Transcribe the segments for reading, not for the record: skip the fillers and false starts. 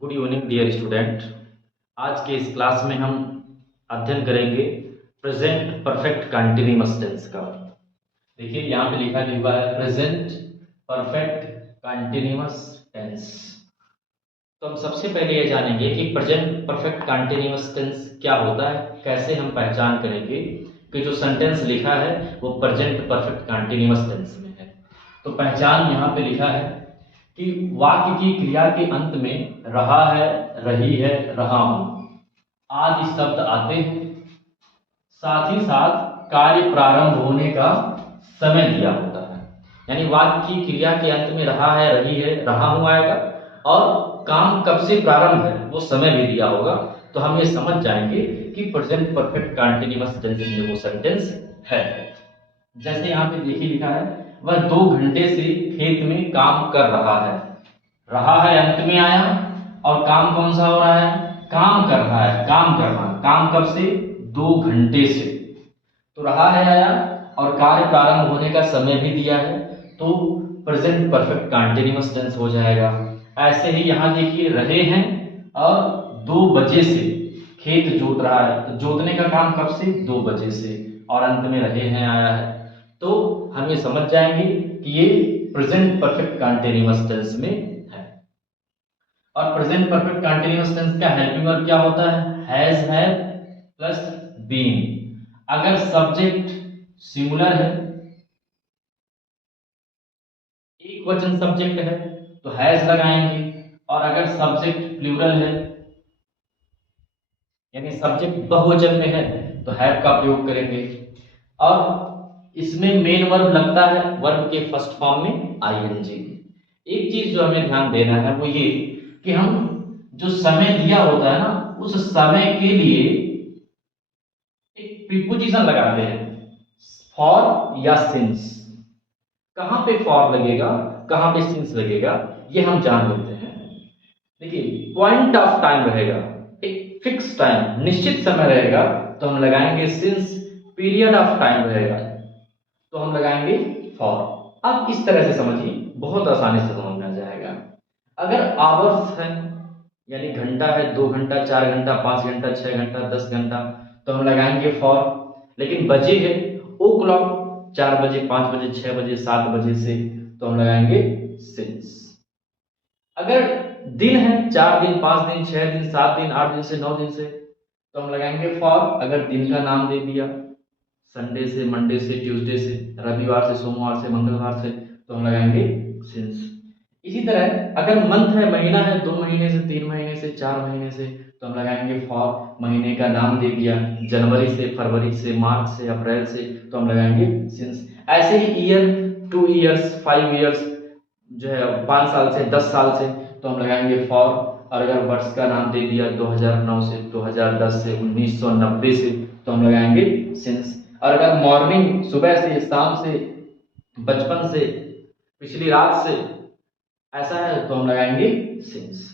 Good evening dear student. आज के इस क्लास में हम अध्ययन करेंगे प्रेजेंट परफेक्ट कंटिन्यूअस टेंस का। देखिए यहाँ पे लिखा हुआ है प्रेजेंट परफेक्ट कंटिन्यूअस टेंस। तो हम सबसे पहले ये जानेंगे कि प्रेजेंट परफेक्ट कंटिन्यूअस टेंस क्या होता है, कैसे हम पहचान करेंगे कि जो सेंटेंस लिखा है वो प्रेजेंट परफेक्ट कंटिन्यूअस टेंस में है। तो पहचान यहाँ पे लिखा है कि वाक्य की क्रिया के अंत में रहा है, रही है, रहा हूं आदि शब्द आते हैं। साथ ही साथ कार्य प्रारंभ होने का समय दिया होता है, यानी वाक्य की क्रिया के अंत में रहा है, रही है, रहा हूं आएगा और काम कब से प्रारंभ है वो समय भी दिया होगा। तो हम ये समझ जाएंगे कि प्रेजेंट परफेक्ट कंटिन्यूअस टेंस में वो सेंटेंस है। जैसे यहाँ पे देखिए लिखा है वह 2 घंटे से खेत में काम कर रहा है। रहा है अंत में आया और काम कौन सा हो रहा है, काम कर रहा है, काम कर रहा है। काम कब से, 2 घंटे से। तो रहा है आया और कार्य प्रारंभ होने का समय भी दिया है, तो प्रेजेंट परफेक्ट कंटिन्यूअस टेंस हो जाएगा। ऐसे ही यहाँ देखिए रहे हैं और 2 बजे से खेत जोत रहा है, तो जोतने का काम कब से, 2 बजे से, और अंत में रहे हैं आया है। तो हम ये समझ जाएंगे कि ये प्रेजेंट परफेक्ट कंटिन्यूअस टेंस में है। और प्रेजेंट परफेक्ट कंटिन्यूअस टेंस का हेल्पिंग वर्ब क्या होता है, हैज, हैव प्लस बीन। अगर सब्जेक्ट सिंगुलर है, एक वचन सब्जेक्ट है तो हैज लगाएंगे, और अगर सब्जेक्ट प्लूरल है यानी सब्जेक्ट बहुवचन में है तो हैव का प्रयोग करेंगे। और इसमें मेन वर्ब लगता है वर्ब के फर्स्ट फॉर्म में आईएनजी। एक चीज जो हमें ध्यान देना है वो ये कि हम जो समय दिया होता है ना, उस समय के लिए एक प्रीपोजिशन लगाते हैं, फॉर या सिंस। कहां पे फॉर लगेगा, कहां पे सिंस लगेगा, ये हम जान लेते हैं। देखिए पॉइंट ऑफ टाइम रहेगा, एक फिक्स टाइम, निश्चित समय रहेगा तो हम लगाएंगे सिंस। पीरियड ऑफ टाइम रहेगा तो हम लगाएंगे फॉर। अब इस तरह से समझिए, बहुत आसानी से समझ में आ जाएगा। अगर आवर्स है यानी घंटा है, 2 घंटा, 4 घंटा, 5 घंटा, 6 घंटा, 10 घंटा, तो हम लगाएंगे फॉर। लेकिन बजे है, ओ क्लॉक, 4 बजे, 5 बजे, 6 बजे, 7 बजे से, तो हम लगाएंगे सिंस। अगर दिन है, 4 दिन, 5 दिन, 6 दिन, 7 दिन, 8 दिन से, 9 दिन से, तो हम लगाएंगे फॉर। अगर दिन का नाम दे दिया, संडे से, मंडे से, ट्यूसडे से, रविवार से, सोमवार से, मंगलवार से, तो हम लगाएंगे सिंस। इसी तरह अगर मंथ है, महीना है, 2 महीने से, 3 महीने से, 4 महीने से, तो हम लगाएंगे फॉर। महीने का नाम दे दिया, जनवरी से, फरवरी से, मार्च से, अप्रैल से, तो हम लगाएंगे सिंस। ऐसे ही ईयर, 2 ईयर्स, 5 ईयर्स, जो है 5 साल से, 10 साल से, तो हम लगाएंगे फॉर। और अगर वर्ष का नाम दे दिया 2009 से, 2010 से, 1990 से, तो हम लगाएंगे सिंस। और अगर मॉर्निंग, सुबह से, शाम से, बचपन से, पिछली रात से, ऐसा है तो हम लगाएंगे सिंस।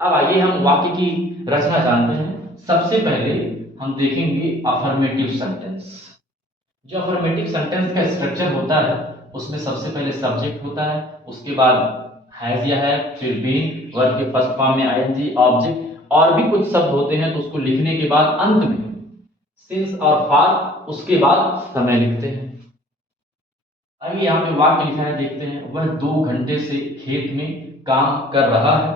अब आइए हम वाक्य की रचना जानते हैं। सबसे पहले हम देखेंगे अफर्मेटिव सेंटेंस। जो अफर्मेटिव सेंटेंस का स्ट्रक्चर होता है उसमें सबसे पहले सब्जेक्ट होता है, उसके बाद हैज या है, फिर बीन, वर्ब के फर्स्ट फॉर्म में आईएनजी, ऑब्जेक्ट, और भी कुछ शब्द होते हैं तो उसको लिखने के बाद अंत में सिंस और फॉर, उसके बाद समय लिखते हैं। आइए यहाँ पे वाक्य लिखा है, देखते हैं। वह 2 घंटे से खेत में काम कर रहा है।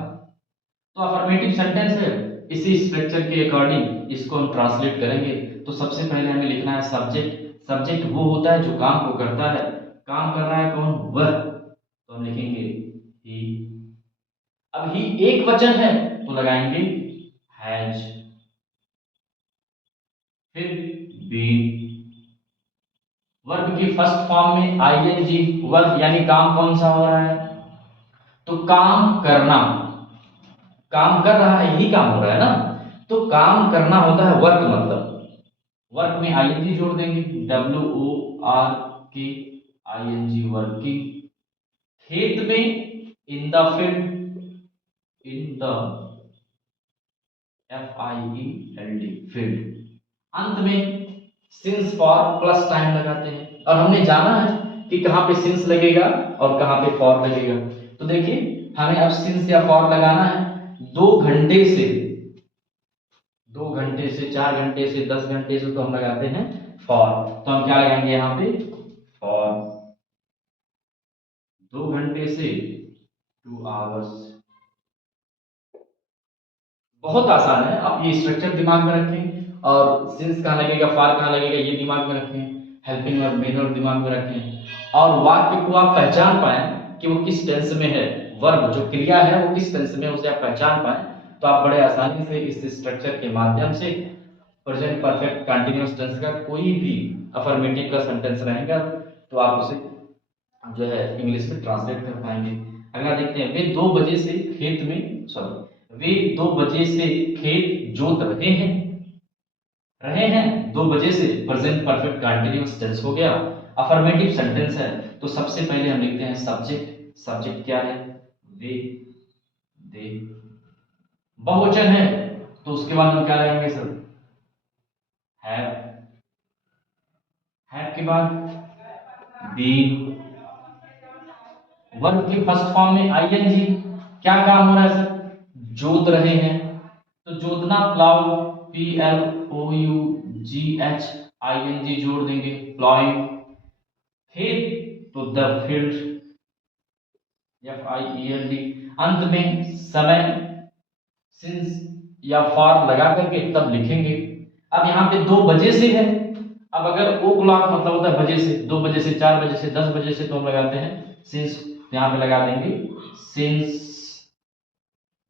तो अफर्मेटिव सेंटेंस है, इसी स्ट्रक्चर के अकॉर्डिंग इसको हम ट्रांसलेट करेंगे। तो सबसे पहले हमें लिखना है सब्जेक्ट। सब्जेक्ट वो होता है जो काम को करता है। काम कर रहा है कौन, वह, तो हम लिखेंगे ही। अब ही एक वचन है तो लगाएंगे हैज। फिर बीन, वर्ब की फर्स्ट फॉर्म में आईएनजी, वर्ब यानी काम कौन सा हो रहा है, तो काम करना, काम कर रहा है, यही काम हो रहा है ना, तो काम करना होता है वर्क, मतलब वर्क में आईएनजी जोड़ देंगे, WORK, आईएनजी, वर्किंग। खेत में, in the field, in the FIELD, field. अंत में सिंस फॉर प्लस टाइम लगाते हैं, और हमने जाना है कि कहां पे सिंस लगेगा और कहां पे फॉर लगेगा। तो देखिए हमें अब सिंस या फॉर लगाना है। 2 घंटे से 2 घंटे से 4 घंटे से 10 घंटे से तो हम लगाते हैं फॉर, तो हम क्या लगाएंगे यहाँ पे फॉर 2 घंटे से 2 आवर्स। बहुत आसान है, आप ये स्ट्रक्चर दिमाग में रखें और सिंस कहाँ लगेगा, फार कहाँ लगेगा, ये दिमाग में रखें, हेल्पिंग और मेन वर्ब दिमाग में रखें और वाक्य को आप पहचान पाए कि वो किस टेंस में है, वर्ब जो क्रिया है वो किस टेंस में है उसे आप पहचान पाए, तो आप बड़े आसानी से इस स्ट्रक्चर के माध्यम से प्रेजेंट परफेक्ट कंटीन्यूअस टेंस का कोई भी अफर्मेटिव का सेंटेंस रहेगा तो आप उसे जो है इंग्लिश में ट्रांसलेट कर पाएंगे। अगला देखते हैं, वे 2 बजे से खेत में वे 2 बजे से खेत जोत रहे हैं 2 बजे से प्रेजेंट परफेक्ट कंटीन्यूअस टेंस हो गया, अफर्मेटिव सेंटेंस है तो सबसे पहले हम लिखते हैं सब्जेक्ट। सब्जेक्ट क्या है, वे दे। बहुवचन है तो उसके बाद हम क्या लगाएंगे सर, हैव। हैव के बाद बीन। वर्ब के फर्स्ट फॉर्म में आईएनजी, क्या काम हो रहा है सर, जोत रहे हैं तो जोतना प्लाउ, PLOUGH, ING जोड़ देंगे प्लॉइंग। खेत तो द फील्ड, FIELD। अंत में समय, सिंस या फॉर लगा करके तब लिखेंगे। अब यहाँ पे 2 बजे से है, अब अगर ओ क्लॉक मतलब होता है बजे से, 2 बजे से 4 बजे से 10 बजे से तो हम लगाते हैं सिंस, यहाँ पे लगा देंगे सिंस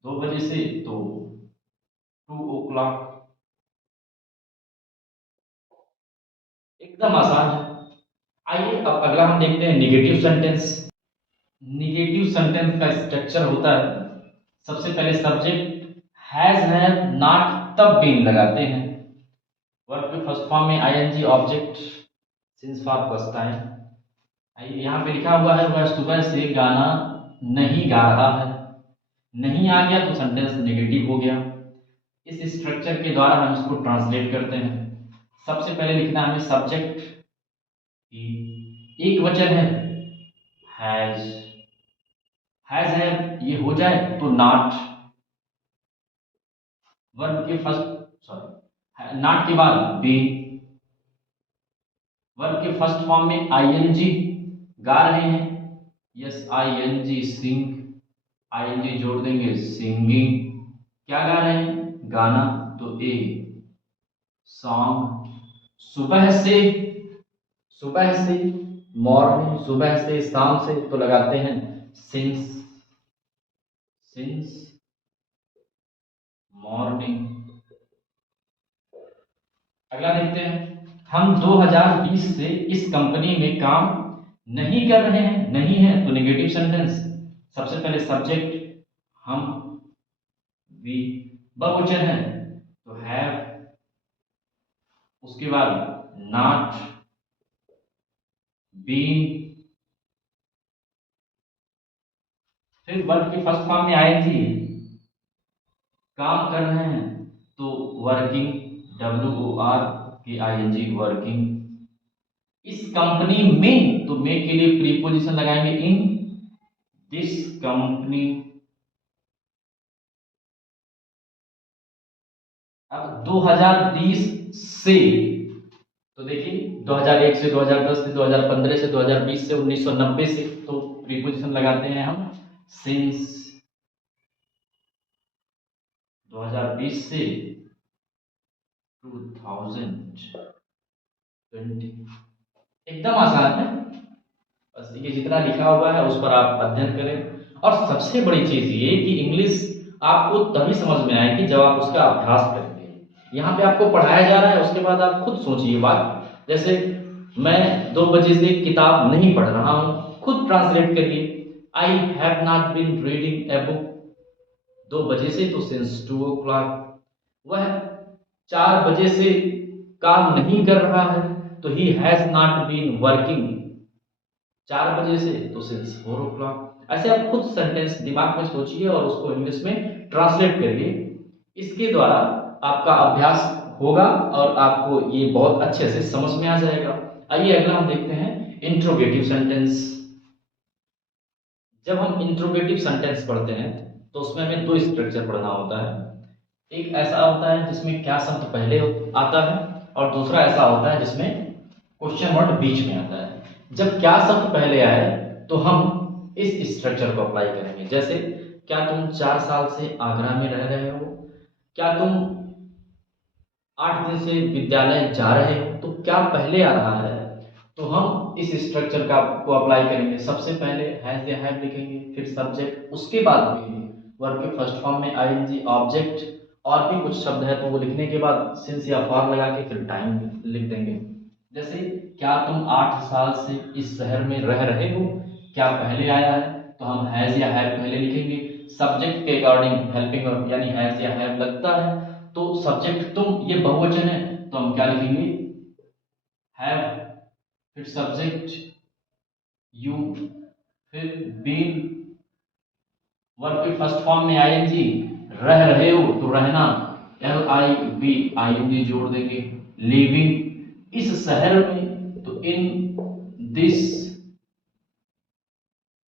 2 बजे से तो 2 o'clock। एकदम आसान है। आइए अब अगला हम देखते हैं निगेटिव सेंटेंस। निगेटिव सेंटेंस का स्ट्रक्चर होता है, सबसे पहले सब्जेक्ट हैज हैव नॉट तब बीन लगाते हैं, वर्ब के फर्स्ट फॉर्म में ING, object since for first time. यहाँ पे लिखा हुआ है वह सुबह से गाना नहीं गा रहा है, नहीं आ गया तो सेंटेंस नेगेटिव हो गया। इस स्ट्रक्चर के द्वारा हम इसको ट्रांसलेट करते हैं। सबसे पहले लिखना है हमें सब्जेक्ट, एक वचन है हैज, है ये हो जाए तो नॉट, वर्ब के फर्स्ट नॉट के बाद बी, वर्ब के फर्स्ट फॉर्म में आईएनजी, गा रहे हैं SING सिंग, ING जोड़ देंगे सिंगिंग। क्या गा रहे हैं, गाना तो ए सॉन्ग। सुबह से मॉर्निंग, सुबह से शाम से तो लगाते हैं सिंस मॉर्निंग। अगला देखते हैं, हम 2020 से इस कंपनी में काम नहीं कर रहे हैं, नहीं है तो नेगेटिव सेंटेंस। सबसे पहले सब्जेक्ट हम, वी, बहुवचन है तो हैव, उसके बाद नॉट, बीन, फिर वर्ब के फर्स्ट फॉर्म में आईएनजी, काम कर रहे हैं तो वर्किंग, WORKING वर्किंग। इस कंपनी में तो में के लिए प्रीपोजिशन लगाएंगे इन दिस कंपनी। अब 2020 से तो देखिए 2001 से 2010 से 2015 से 2020 से 1990 से तो प्रीपोजिशन लगाते हैं हम सिंस 2020 से 2020। एकदम आसान है, बस ये जितना लिखा हुआ है उस पर आप अध्ययन करें। और सबसे बड़ी चीज ये कि इंग्लिश आपको तभी समझ में आएगी जब आप उसका अभ्यास करेंगे। यहाँ पे आपको पढ़ाया जा रहा है, उसके बाद आप खुद सोचिए बात। जैसे मैं 2 बजे से किताब नहीं पढ़ रहा हूँ, खुद ट्रांसलेट करिए, I have not been reading a book. 2 बजे से तो सिंस 2 o'clock। वह 4 बजे से काम नहीं कर रहा है तो he has not been working 4 बजे से तो सिंस 4 o'clock। ऐसे आप खुद सेंटेंस दिमाग में सोचिए और उसको इंग्लिश में ट्रांसलेट करिए। इसके द्वारा आपका अभ्यास होगा और आपको ये बहुत अच्छे से समझ में आ जाएगा। आइए अगला हम देखते हैं इंट्रोगेटिव सेंटेंस। जब हम इंट्रोगेटिव सेंटेंस पढ़ते हैं तो उसमें हमें दो स्ट्रक्चर पढ़ना होता है। एक ऐसा होता है जिसमें क्या शब्द पहले आता है, और दूसरा ऐसा होता है जिसमें क्वेश्चन वर्ड बीच में आता है। जब क्या शब्द पहले आए तो हम इस स्ट्रक्चर को अप्लाई करेंगे। जैसे क्या तुम 4 साल से आगरा में रह रहे हो, क्या तुम 8 दिन से विद्यालय जा रहे हो, तो क्या पहले आ रहा है तो हम इस स्ट्रक्चर का को अप्लाई करेंगे। सबसे पहले हैज या हैव लिखेंगे, फिर सब्जेक्ट, उसके बाद वर्ब के फर्स्ट फॉर्म में आईएनजी, ऑब्जेक्ट, और भी कुछ शब्द है तो वो लिखने के बाद सिंस या फॉर लगा के फिर टाइम लिख देंगे। जैसे क्या तुम 8 साल से इस शहर में रह रहे हो, क्या पहले आया है तो हम हैज या हैव पहले लिखेंगे। सब्जेक्ट के अकॉर्डिंग हेल्पिंग वर्ब यानी हैज या हैव लगता है तो सब्जेक्ट तुम, ये बहुवचन है तो हम क्या लिखेंगे, हैव, फिर सब्जेक्ट यू, फिर बीन, वर्ब के फर्स्ट फॉर्म में आईएनजी, रह रहे हो तो रहना, LIV आईएनजी जोड़ देंगे। लिविंग, इस शहर में तो in this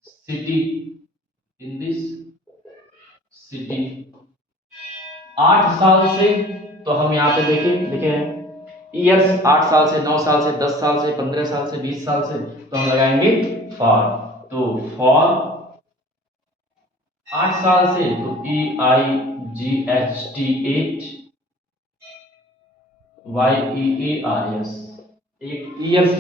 city, in this city. 8 साल से तो हम यहाँ पे लिखे ईयर्स, 8 साल से, 9 साल से, 10 साल से, 15 साल से, 20 साल से, तो हम लगाएंगे फॉर। तो फॉर 8 साल से तो EIGHT 8 YEARS, एक ईयर्स।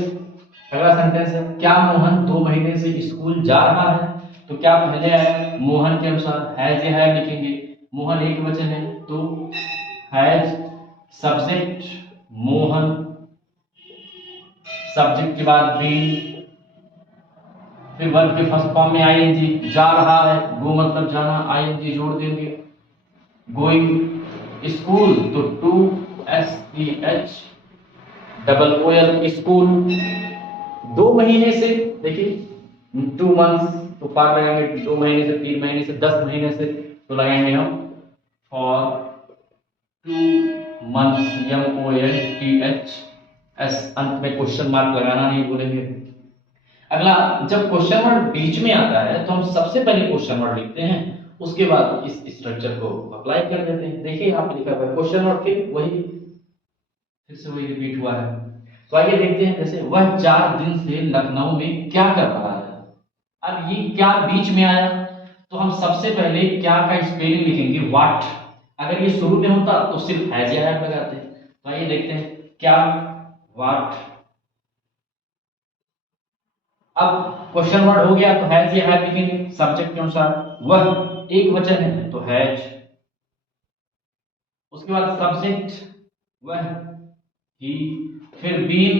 अगला सेंटेंस है क्या मोहन 2 महीने से स्कूल जा रहा है, तो क्या पहले आया, मोहन के अनुसार हैज या हैव लिखेंगे। मोहन एक वचन है तो हैज, सब्जेक्ट मोहन, सब्जेक्ट के बाद बीन, फिर वर्ब के फर्स्ट फॉर्म में आईएनजी, जा रहा है, गो मतलब जाना, आईएनजी जोड़ देंगे। गोइंग, स्कूल तो SCH स्कूल। 2 महीने से, देखिए 2 मंथ्स तो पार लगाएंगे, 2 महीने से, 3 महीने से, 10 महीने से तो लगाएंगे हम फॉर 2 मंथ्स, MONTHS, अंत में क्वेश्चन मार्क लगाना नहीं भूलेंगे। अगला, जब क्वेश्चन वर्ड बीच में आता है तो हम सबसे पहले क्वेश्चन वर्ड लिखते हैं, उसके बाद इस स्ट्रक्चर को अप्लाई कर देते हैं। देखिए यहाँ पे लिखा हुआ है क्वेश्चन वर्ड, फिर से वही रिपीट हुआ है। तो आइए देखते हैं, जैसे वह 4 दिन से लखनऊ में क्या कर रहा है। अब ये क्या बीच में आया तो हम सबसे पहले क्या का स्पेलिंग लिखेंगे, व्हाट। अगर ये शुरू में होता तो सिर्फ हैज या हैव लगाते। तो आइए देखते हैं, क्या, व्हाट। अब क्वेश्चन वर्ड हो गया तो हैज या हैव लिखेंगे सब्जेक्ट के अनुसार। वह एक वचन है तो हैज, उसके बाद सब्जेक्ट वह, ही, फिर बीन,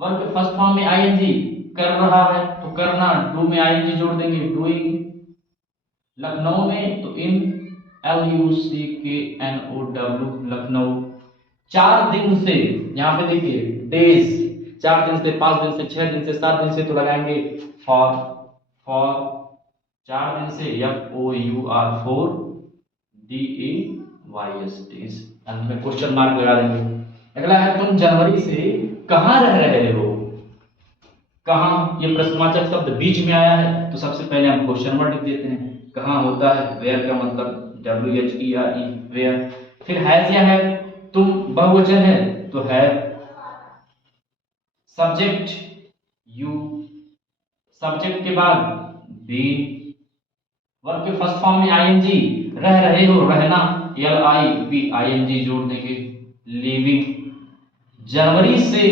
वर्ब के फर्स्ट फॉर्म में आईएनजी, कर रहा है तो करना, डू में आईएनजी जोड़ देंगे, डूइंग। लखनऊ में तो इन, LUCKNOW, लखनऊ। 4 दिन से, यहाँ पे देखिए डेज, 4 दिन से, 5 दिन से, 6 दिन से, 7 दिन से तो लगाएंगे फॉर 4 दिन से, FOUR DAYS, अंत में क्वेश्चन मार्क लगा देंगे। अगला है तुम जनवरी से कहाँ रह रहे हो। कहाँ, ये प्रश्नवाचक शब्द बीच में आया है तो सबसे पहले हम क्वेश्चन वर्ड लिख देते हैं। कहाँ होता है, वेयर का मतलब WHERE, वेयर। फिर हैज या हैव, तुम बहुवचन है तो हैव, सब्जेक्ट यू, सब्जेक्ट के बाद बीन, वर्ब के फर्स्ट फॉर्म में आईएनजी, रह रहे हो, रहना, LIV आईएनजी जोड़ देंगे। लिविंग, जनवरी से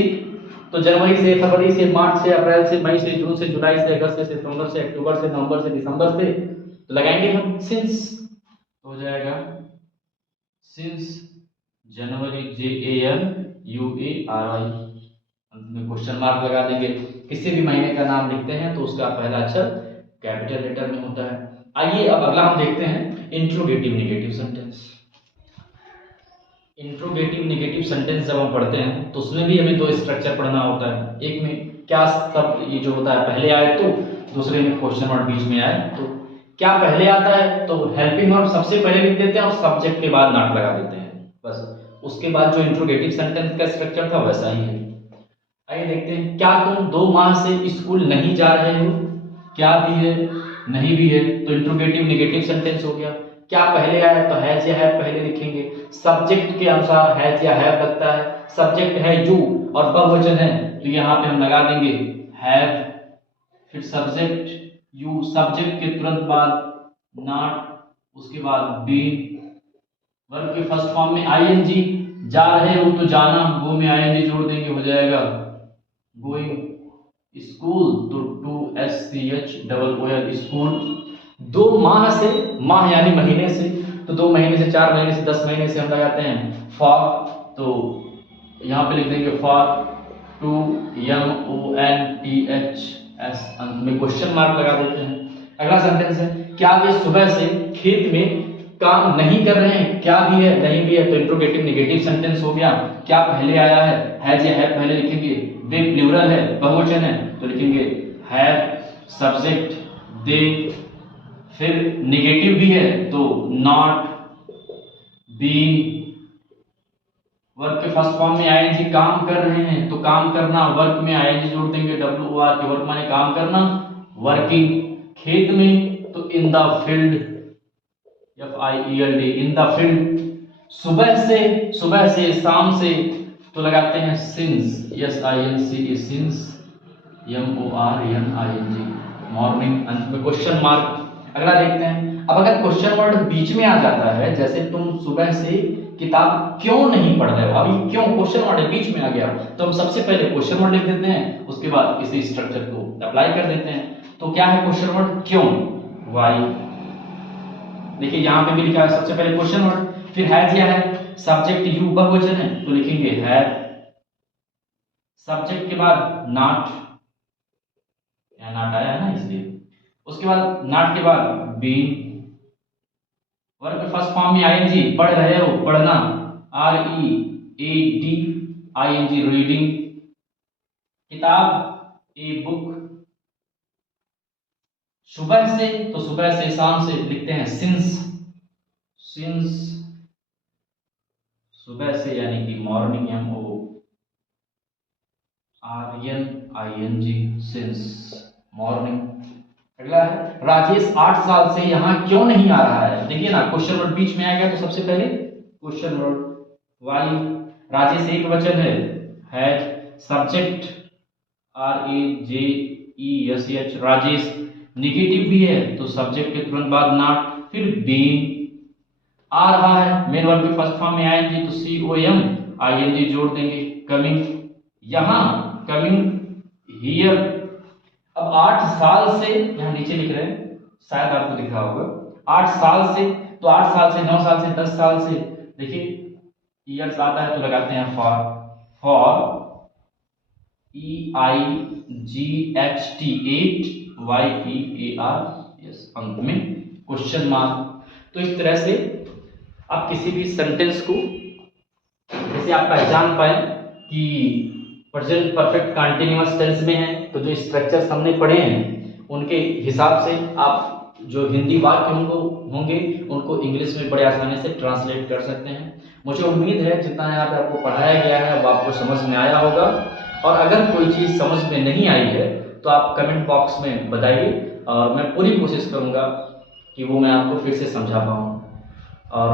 तो जनवरी से, फरवरी से, मार्च से, अप्रैल से, मई से, जून से, जुलाई से, अगस्त से, सितंबर से, अक्टूबर से, नवंबर से, दिसंबर से तो लगाएंगे हम सिंस, हो जाएगा सिंस जनवरी, JANUARI, अंत में क्वेश्चन मार्क लगा देंगे। किसी भी महीने का नाम लिखते हैं तो उसका पहला अक्षर कैपिटल लेटर में होता है। आइए अब अगला हम देखते हैं interrogative negative sentence. Interrogative negative sentence जब हम पढ़ते हैं तो उसमें भी हमें 2 स्ट्रक्चर पढ़ना होता है। एक में क्या शब्द ये जो होता है पहले आए तो, दूसरे में क्वेश्चन वर्ड बीच में आए तो। क्या पहले आता है तो हेल्पिंग वर्ब सबसे पहले लिख देते हैं और सब्जेक्ट के बाद नॉट लगा देते हैं, बस। उसके बाद जो इंट्रोगेटिव सेंटेंस का स्ट्रक्चर था वैसा ही है। आइए देखते हैं, क्या तुम 2 माह से स्कूल नहीं जा रहे हो। क्या भी है, नहीं भी है तो इंट्रोगेटिव नेगेटिव सेंटेंस हो गया। क्या पहले आया तो हैज या हैव पहले लिखेंगे। सब्जेक्ट के अनुसार हैज या हैव लगता है। सब्जेक्ट है यू और बहुवचन है तो यहाँ पे हम लगा देंगे हैव, फिर सब्जेक्ट यू, सब्जेक्ट के तुरंत बाद नॉट, उसके बाद बीन। वर्ब के फर्स्ट फॉर्म में आईएनजी, जा रहे हो तो जाना, गो में आईएनजी जोड़ देंगे, हो जाएगा गोइंग। स्कूल तो to S C H double O L school. 2 माह से, माह यानी महीने से, तो 2 महीने से, 4 महीने से, 10 महीने से हम लगाते हैं फॉर, तो यहाँ पे लिख देंगे फॉर टू MONTHS, अंत में क्वेश्चन मार्क लगा देते हैं। अगला सेंटेंस है क्या वे सुबह से खेत में काम नहीं कर रहे हैं। क्या भी है नहीं भी है तो इंट्रोगेटिव नेगेटिव सेंटेंस हो गया। क्या पहले आया है, हैज या हैव पहले लिखेंगे। वे प्लूरल है, बहुवचन है तो लिखेंगे हैव, सब्जेक्ट दे। फिर नेगेटिव भी है तो नॉट, बीन। वर्ब के फर्स्ट फॉर्म में आईएनजी, काम कर रहे हैं तो काम करना, वर्क में आईएनजी जोड़ देंगे WOR के, वर्क माने काम करना, वर्किंग। खेत में तो इन the field, FIELD, in the field. सुबह से, शाम से तो लगाते हैं since, SINCE, since, MORNING, morning. अंत में क्वेश्चन मार्क। अगला देखते हैं, अब अगर क्वेश्चन वर्ड बीच में आ जाता है, जैसे तुम सुबह से किताब क्यों नहीं पढ़ रहे हो, अभी क्यों क्वेश्चन वर्ड बीच में आ गया, तो हम सबसे पहले क्वेश्चन वर्ड लिख देते हैं, उसके बाद इसी स्ट्रक्चर को अप्लाई कर देते हैं। तो क्या है क्वेश्चन वर्ड, क्यों, वाई। देखिए यहाँ पे भी लिखा है सबसे पहले क्वेश्चन वर्ड, फिर हैज या है, सब्जेक्ट यू बहुवचन है तो लिखेंगे हैव, सब्जेक्ट के बाद नॉट, यहाँ नॉट आया है ना इसलिए, उसके बाद नॉट के बाद बीन। वर्ब के फर्स्ट फॉर्म में आईएनजी, पढ़ रहे हो, पढ़ना, READ ING, रीडिंग। किताब, ए बुक। सुबह से तो सुबह से, शाम से लिखते हैं सिंस, सुबह से यानी कि मॉर्निंग, MORNING, सिंस, मॉर्निंग। अगला है राजेश 8 साल से यहाँ क्यों नहीं आ रहा है। देखिए ना क्वेश्चन वर्ड बीच में आएगा तो सबसे पहले क्वेश्चन वर्ड, वाई। राजेश एक वचन है, सब्जेक्ट RAJESH, राजेश। नेगेटिव भी है तो सब्जेक्ट के तुरंत बाद नॉट, फिर बीन। आ रहा है, मेन वर्ब के फर्स्ट फॉर्म में आएंगे तो COMING जोड़ देंगे, कमिंग। यहाँ कमिंग, हियर। अब 8 साल से, यहाँ नीचे लिख रहे हैं, शायद आपको दिख रहा होगा, 8 साल से तो 8 साल से, 9 साल से, 10 साल से। देखिए ईयर्स आता है तो लगाते हैं फॉर EIGHT, 8YEAR, अंत में क्वेश्चन मार्क। तो इस तरह से आप किसी भी सेंटेंस को जैसे आप पहचान पाए कि प्रेजेंट परफेक्ट कंटीन्यूअस टेंस में है, तो जो स्ट्रक्चर्स हमने पढ़े हैं उनके हिसाब से आप जो हिंदी वाक्य होंगे उनको इंग्लिश में बड़े आसानी से ट्रांसलेट कर सकते हैं। मुझे उम्मीद है जितना यहाँ पे आपको पढ़ाया गया है वो आपको समझ में आया होगा, और अगर कोई चीज़ समझ में नहीं आई है तो आप कमेंट बॉक्स में बताइए और मैं पूरी कोशिश करूँगा कि वो मैं आपको फिर से समझा पाऊँ। और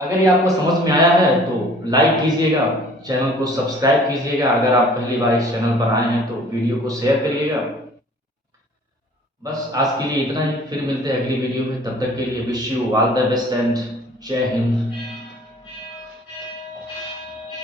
अगर ये आपको समझ में आया है तो लाइक कीजिएगा, चैनल को सब्सक्राइब कीजिएगा, अगर आप पहली बार इस चैनल पर आए हैं तो वीडियो को शेयर करिएगा। बस आज के लिए इतना ही, फिर मिलते हैं अगली वीडियो में, तब तक के लिए wish you all the best and जय हिंद।